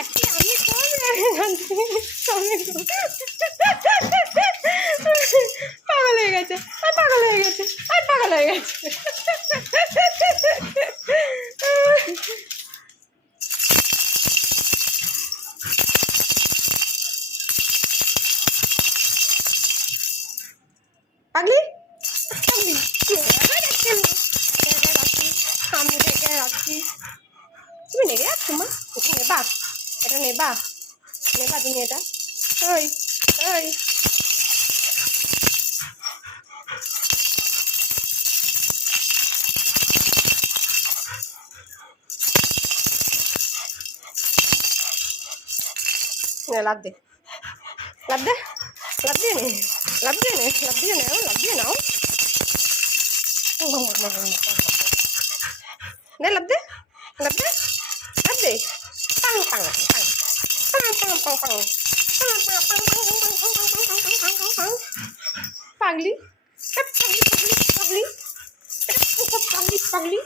খাচ্ছি আমি পাগল হয়ে গেছে পাগল হয়ে গেছে পাগল হয়ে গেছে পাগলি পাগলি সামনে থেকে রাখছি তুমি নেবে তোমার নেবা এটা নেবা নেবা তুমি এটা ওই ওই লাভ দে লাভ দে লাভ দিয়ে নে লাভ দিয়ে নে লাভ দিয়ে নাও লাভ দিয়ে নাও দে লাভ দে লাভ দে লাভ দে পাং পাং পাং পাং পাং পাং পাং পাগলি পাগলি পাগলি পাগলি পাগলি পাগলি